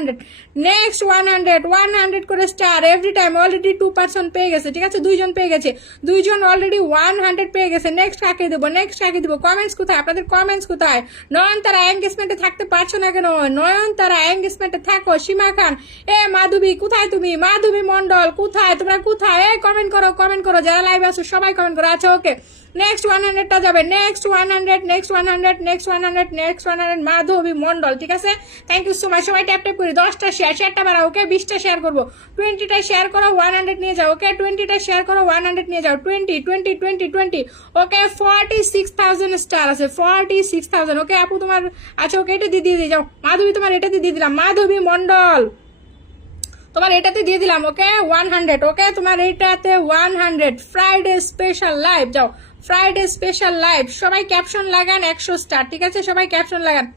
100 next 100 করে star every time already 2 person পেয়ে গেছে ঠিক আছে 2 জন পেয়ে গেছে 2 জন অলরেডি 100 পেয়ে গেছে নেক্সট কাকে দেবো কমেন্টস কোথায় আপনাদের কমেন্টস কোথায় নয়নতারা এঙ্গেজমেন্টে থাকতে পারছো না কেন নয়নতারা এঙ্গেজমেন্টে থাকো সীমা খান মাধবী কোথায় তুমি মাধবী মন্ডল কোথায় তোমরা কোথায় কমেন্ট করো যারা লাইভে আছো সবাই কমেন্ট করো আচ্ছা ওকে নেক্সট 100টা যাবে নেক্সট 100 মাধবী মন্ডল ঠিক আছে থ্যাংক ইউ সো মাচ সবাই ট্যাপ করি 10টা শেয়ারটা বাড়াও ওকে 20টা শেয়ার করবো 20টা শেয়ার করো 100 নিয়ে যাও ওকে 20টা শেয়ার করো 100 নিয়ে যাও 20 ওকে 46,000 স্টার আছে 46,000 ওকে আপু তোমার আচ্ছা ওকে এটা দিয়ে যাও মাধবী তোমার এটাতে দিয়ে দিলাম মাধবী মন্ডল তোমার এটাতে দিয়ে দিলাম ওকে 100 ওকে তোমার এটাতে 100 ফ্রাইডে স্পেশাল লাইভ যাও ফ্রাইডে স্পেশাল লাইভ সবাই ক্যাপশন লাগান 100 স্টার ঠিক আছে সবাই ক্যাপশন লাগান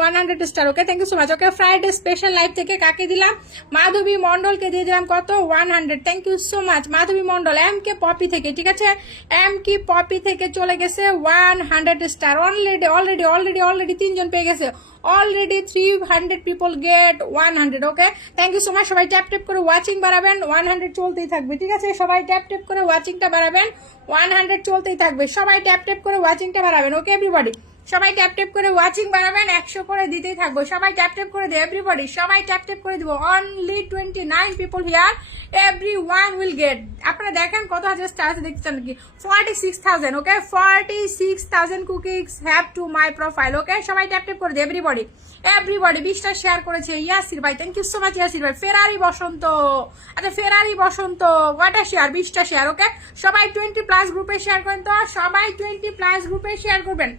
100 star okay thank you so much okay Friday special live থেকে কাকে দিলাম মাধবী মন্ডলকে দিয়ে দিলাম কত 100 thank you so much Madhabi Mondal M K Popy থেকে ঠিক আছে এম কি পপি থেকে চলে গেছে 100 স্টার অলরেডি 3 জন পেয়ে গেছে already 300 people get 100 okay thank you so much সবাই ট্যাপ করে ওয়াচিং বাড়াবেন 100 চলতেই থাকবে ঠিক আছে সবাই ট্যাপ করে ওয়াচিংটা বাড়াবেন 100 চলতেই থাকবে সবাই ট্যাপ করে ওয়াচিংটা বাড়াবেন ওকে এভরিবডি সবাই ট্যাপ করে ওয়াচিং বাড়াবেন 100 করে দিতেই থাকবো সবাই ট্যাপ করে দেয় এভরিবডি সবাই ট্যাপ করে দিব only 29 people here everyone will get আপনারা দেখেন কত হাজার স্টার আছে দেখতে চান নাকি 46,000 okay 46,000 cookings have to my profile okay সবাই ট্যাপ করে দেয় এভরিবডি 20টা শেয়ার করেছে ইয়াসির ভাই thank you so much Yasir ভাই ফেরারি বসন্ত আচ্ছা ফেরারি বসন্ত কয়টা শেয়ার 20টা শেয়ার ওকে সবাই 20 প্লাস গ্রুপে শেয়ার করেন তো সবাই 20 প্লাস গ্রুপে শেয়ার করবেন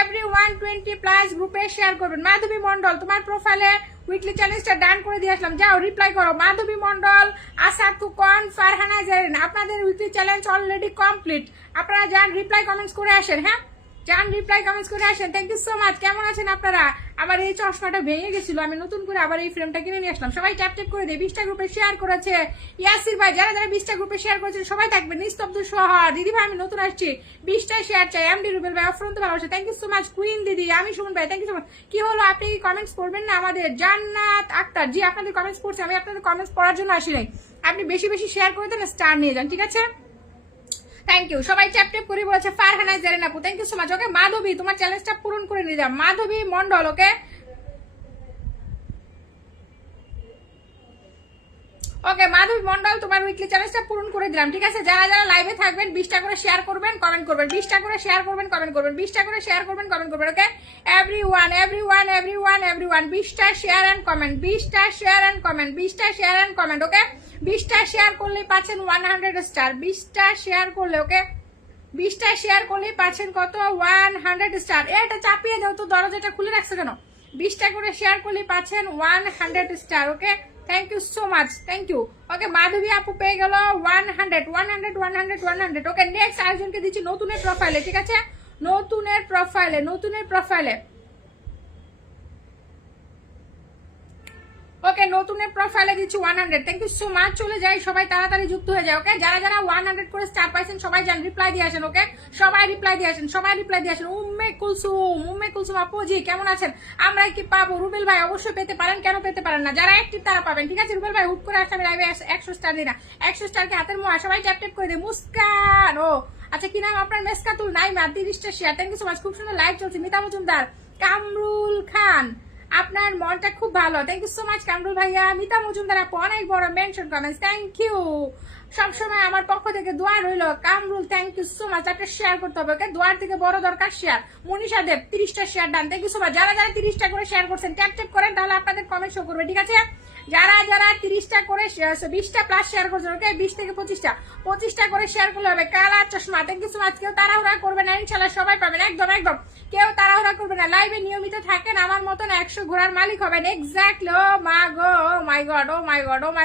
এভরিওয়ান 20 প্লাস গ্রুপে শেয়ার করবেন মাধবী মন্ডল তোমার প্রোফাইলে উইকলি চ্যালেঞ্জটা ডান করে দিয়ে আসলাম যাও রিপ্লাই করো মাধবী মন্ডল আশা তুকন ফারহানা জারিন আপনাদের উইকলি চ্যালেঞ্জ অলরেডি কমপ্লিট আপনারা যান রিপ্লাই কমেন্টস করে আসেন হ্যাঁ যান রিপ্লাই কমেন্টস করে আসেন থ্যাংক ইউ সো মাচ কেমন আছেন আপনারা আমার এই চশমাটা ভেঙে গেছিল আমি নতুন করে আবার এই ফ্রেমটা কিনে নিয়ে আসলাম সবাই ট্যাপ করে দিয়ে 20টা গ্রুপে শেয়ার করেছে ইয়াসির ভাই যারা 20টা গ্রুপে শেয়ার করেছে সবাই থাকবেন নিস্তব্ধ শহর দিদি ভাই আমি নতুন আসছি 20টা শেয়ার চাই এমডি রুবেল ভাই অফ্রন্ত ভালোবাসা thank you so much queen দিদি আমি সুমন ভাই থ্যাংক ইউ সো মাচ কি হলো আপনি কমেন্টস করবেন না আমাদের জান্নাত আক্তার জি আপনাদের কমেন্টস পড়ছি আমি আপনাদের কমেন্টস পড়ার জন্য আসি নাই আপনি বেশি স্যার করে দেন স্টার নিয়ে যান ঠিক আছে থ্যাংক ইউ সবাই ট্যাপ করে বলেছে ফারহানা জারিন আপু thank you so much okay Madhabi তোমার চ্যালেঞ্জটা পূরণ করে নিয়ে যাও মাধবী মন্ডল ওকে ওকে মাধবী মন্ডল তোমার উইকলি চ্যালেঞ্জটা পূরণ করে দিলাম ঠিক আছে যারা লাইভে থাকবেন 20টা করে শেয়ার করবেন কমেন্ট করবেন 20টা করে শেয়ার করবেন কমেন্ট করবেন 20টা করে শেয়ার করবেন কমেন্ট করবেন ওকে এভরিওয়ান 20টা শেয়ার এন্ড কমেন্ট 20টা শেয়ার এন্ড কমেন্ট 20টা শেয়ার এন্ড কমেন্ট ওকে 20টা শেয়ার করলে পাচ্ছেন 100 স্টার 20টা শেয়ার করলে ওকে 20টা শেয়ার করলে পাচ্ছেন কত 100 স্টার এটা চাপিয়ে দাও তো দরজাটা খুলে রাখছে কেন 20টা করে শেয়ার করলে পাচ্ছেন 100 star okay thank you so much thank you okay Madhabi আপু পেয়ে গেল 100 ওকে নেক্সট আরেকজনকে দিচ্ছি নতুনের প্রোফাইলে ঠিক আছে নতুনের প্রোফাইলে ওকে নতুনের প্রোফাইলে দিচ্ছি 100 থ্যাংক ইউ সো মাচ চলে যাই সবাই তাড়াতাড়ি যুক্ত হয়ে যায় ওকে যারা 100 করে স্টার পাইছেন সবাই যান রিপ্লাই দিয়ে আসেন ওকে সবাই রিপ্লাই দিয়ে আসেন উম্মে কুলসুম আপু জি কেমন আছেন আমরা কি পাবো রুবেল ভাই অবশ্যই পেতে পারেন কেন পেতে পারেন না যারা অ্যাক্টিভ তারা পাবেন ঠিক আছে রুবেল ভাই হুট করে আসলে লাইভে 100 স্টার দিই না 100 স্টারকে হাতের মোয়া সবাই ট্যাপ করে দেয় মুস্কান ও আচ্ছা কি নাম আপনার মেসকাতুল নাইমা 30টা share thank you so much খুব সুন্দর লাইভ চলছে মিতা মজুমদার কামরুল খান আপনার মনটা খুব ভালো thank you so much Kamrul ভাইয়া মিতা মজুমদার আপু অনেক বড় মেনশন কমেন্টস থ্যাংক ইউ সবসময় আমার পক্ষ থেকে দোয়া রইল Kamrul thank you so much একটা শেয়ার করতে হবে ওকে দোয়ার থেকে বড় দরকার শেয়ার মনীষা দেব 30টা share done thank you so much যারা 30টা করে শেয়ার করছেন ট্যাপ করেন তাহলে আপনাদের কমেন্ট শো করবে ঠিক আছে যারা 30টা করে 20টা প্লাস শেয়ার করছেন ওকে 20 থেকে 25টা করে শেয়ার করলে হবে কালা চশমা থ্যাংক ইউ সো মাচ কেউ তাড়াহুড়া করবে না ইনশাআল্লাহ সবাই পাবেন একদম কেউ তাড়াহুড়া করবে না লাইভে নিয়মিত থাকেন আমার মতন 100 ঘোড়ার মালিক হবেন এক্স্যাক্টলি ও মাই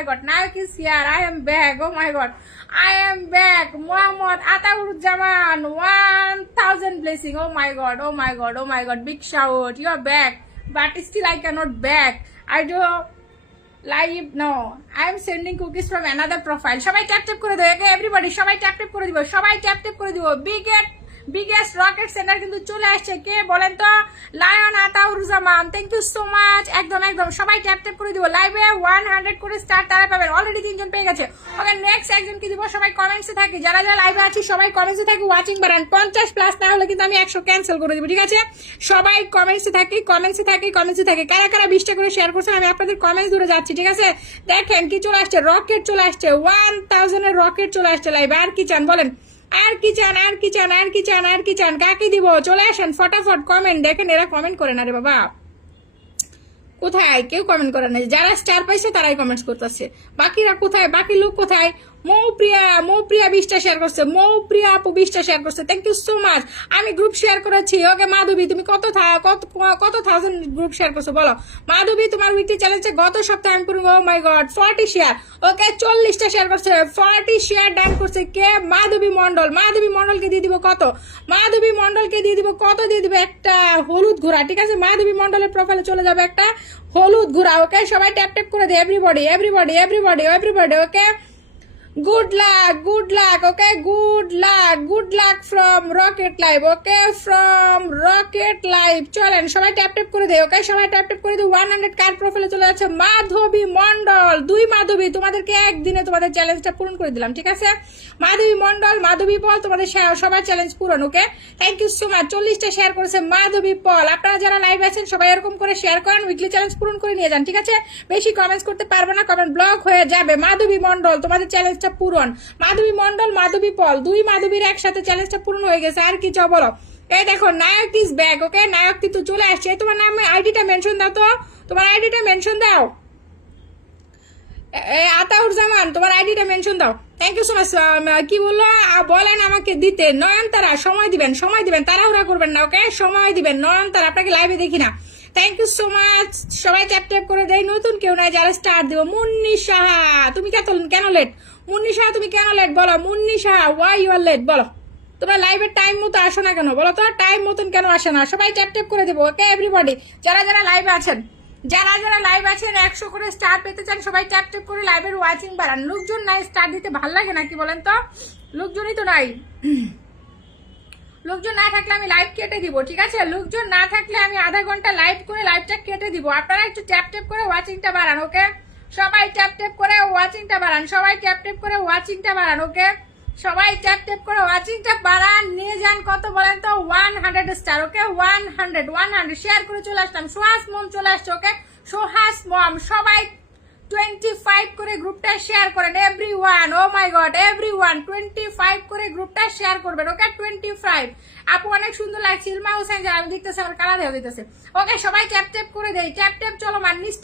গড নায়ক is here I am back oh my God I am back Mohammad Atauruzzaman 1000 blessing oh my God big shout you are back but still I cannot back I do live no I am sending cookies from another profile সবাই tap করে দাও everybody সবাই tap করে দিব biggest rocket centre কিন্তু চলে আসছে। কে বলেন তো? Lion Atauruzzaman, thank you so much. একদম একদম সবাই ট্যাপ ট্যাপ করে দিব। লাইভে 100 করে স্টার তারা পাবেন, অলরেডি 3 জন পেয়ে গেছে। ওকে নেক্সট একজনকে দিব। সবাই কমেন্টসে থাকি, যারা যারা লাইভে আছি সবাই কমেন্টসে থাকি, ওয়াচিং বাড়ান 50+ না হলে কিন্তু আমি 100 ক্যান্সেল করে দিব, ঠিক আছে? সবাই কমেন্টসে থাকি, কমেন্টসে থাকি, কমেন্টসে থাকি। কারা কারা 20টা করে শেয়ার করছেন আমি আপনাদের কমেন্টস ধরে যাচ্ছি, ঠিক আছে? দেখেন কি চলে আসছে, রকেট চলে আসছে, 1000 এর রকেট চলে আসছে লাইভে। আর কি চান বলেন? আর কি চান, আর কি চান, আর কি চান, আর কি চান? কাকে দিব? চলে আসেন ফটাফট কমেন্ট। দেখেন এরা কমেন্ট করে না রে বাবা, কোথায়? কেউ কমেন্ট করে না। যারা স্টার পাইছে তারাই কমেন্ট করতেছে, বাকিরা কোথায়? বাকি লোক কোথায়? মৌপ্রিয়া 20টা শেয়ার করছে, মৌপ্রিয়া আপু 20টা শেয়ার করছে, থ্যাংক ইউ সো মাচ। আমি গ্রুপ শেয়ার করেছি। ওকে মাধবী, তুমি কত 1000 গ্রুপ শেয়ার করছো বলো? মাধবী তোমার উইকলি চ্যালেঞ্জে গত সপ্তাহে আমি পুরো, ও my god 40 share. Okay 40টা share করছে, 40 শেয়ার ডান করছে কে? মাধবী মন্ডল। মাধবী মন্ডলকে দিয়ে দিব কত? মাধবী মন্ডলকে দিয়ে দিব কত? দিয়ে দিব একটা হলুদ ঘোড়া, ঠিক আছে? মাধবী মন্ডলের প্রোফাইলে চলে যাবে একটা হলুদ ঘোড়া। ওকে সবাই ট্যাপ ট্যাপ করে দেয়, everybody everybody everybody everybody. Okay good luck, okay, good luck from Rocket Live, okay, from Rocket Live। চলেন সবাই ট্যাপ ট্যাপ করে দেয়, ওকে সবাই ট্যাপ ট্যাপ করে দিই। 100 কার প্রোফাইলে চলে যাচ্ছে মাধবী মন্ডল। 2 মাধবী, তোমাদেরকে একদিনে তোমাদের চ্যালেঞ্জটা পূরণ করে দিলাম, ঠিক আছে? মাধবী মন্ডল, মাধবী পল, তোমাদের সবার চ্যালেঞ্জ পূরণ, okay? Thank you so much. 40টা শেয়ার করেছে মাধবী পল। আপনারা যারা লাইভ আছেন সবাই এরকম করে শেয়ার করেন, উইকলি চ্যালেঞ্জ পূরণ করে নিয়ে যান, ঠিক আছে? বেশি কমেন্টস করতে পারবো না, কমেন্ট ব্লক হয়ে যাবে। মাধবী মন্ডল, তোমাদের চ্যালেঞ্জটা পূরণ। মাধবী মন্ডল, মাধবী পল, 2 মাধবীর একসাথে চ্যালেঞ্জটা পূরণ হয়ে গেছে। আর কি চাও বলো? এই দেখো নায়ক ইজ ব্যাক, ওকে? নায়ক কিন্তু চলে আসছে। তোমার নাম, আইডিটা মেনশন দাও তো, তোমার আইডিটা মেনশন দাও। আতাউরুজ্জামান, তোমার আইডিটা মেনশন দাও। Thank you so much. কি বললো বলেন আমাকে দিতে? নয়নতারা, সময় দিবেন, সময় দিবেন, তাড়াহুড়া করবেন না, ওকে? সময় দিবেন। নয়নতারা, আপনাকে লাইভে দেখি না। Thank you so much. সবাই ট্যাপ ট্যাপ করে দেয়। নতুন কেউ নাই যারা স্টার দিব। মুন্নি সাহা, তুমি কেন লেট? মুন্নি সাহা তুমি কেন লেট বলো? Munni Saha, why you are late বলো? তোমরা লাইভের টাইম মতো আসো না কেন বলো তো? টাইম মতন কেন আসে না? সবাই ট্যাপ ট্যাপ করে দেবো, ওকে এভরিবডি? যারা যারা লাইভে আছেন, যারা যারা লাইভ আছেন 100 করে স্টার পেতে চান সবাই ট্যাপ ট্যাপ করে লাইভের ওয়াচিং বাড়ান। লোকজন নাই, স্টার দিতে ভালো লাগে নাকি বলেন তো? লোকজনই তো নাই। লোকজন না থাকলে আমি লাইভ কেটে দিব, ঠিক আছে? লোকজন না থাকলে আমি আধা ঘন্টা লাইভ করে লাইভটা কেটে দিব। আপনারা একটু ট্যাপ ট্যাপ করে ওয়াচিংটা বাড়ান, ওকে? সবাই ট্যাপ ট্যাপ করে ওয়াচিংটা বাড়ান, সবাই ট্যাপ ট্যাপ করে ওয়াচিংটা বাড়ান, ওকে? সবাই ট্যাপ ট্যাপ করে ওয়াচিংটা বাড়ান। নিয়ে যান কত বলেন তো? 100 স্টার, ওকে? 100 শেয়ার করে চলে আসলাম। সোহাস মম চলে আসছে, ওকে? সোহাস মম, সবাই 25 করে গ্রুপটা শেয়ার করেন everyone. O my god, everyone 25 করে গ্রুপটা শেয়ার করবেন, ওকে? 25। আপু অনেক সুন্দর লাগছে। ইলমা হোসেন, যারা আমি দেখতেছি আমার কালা দেওয়া দিতেছে, ওকে? সবাই ট্যাপ ট্যাপ করে দেয়, ট্যাপ ট্যাপ চলো মান নিস্ত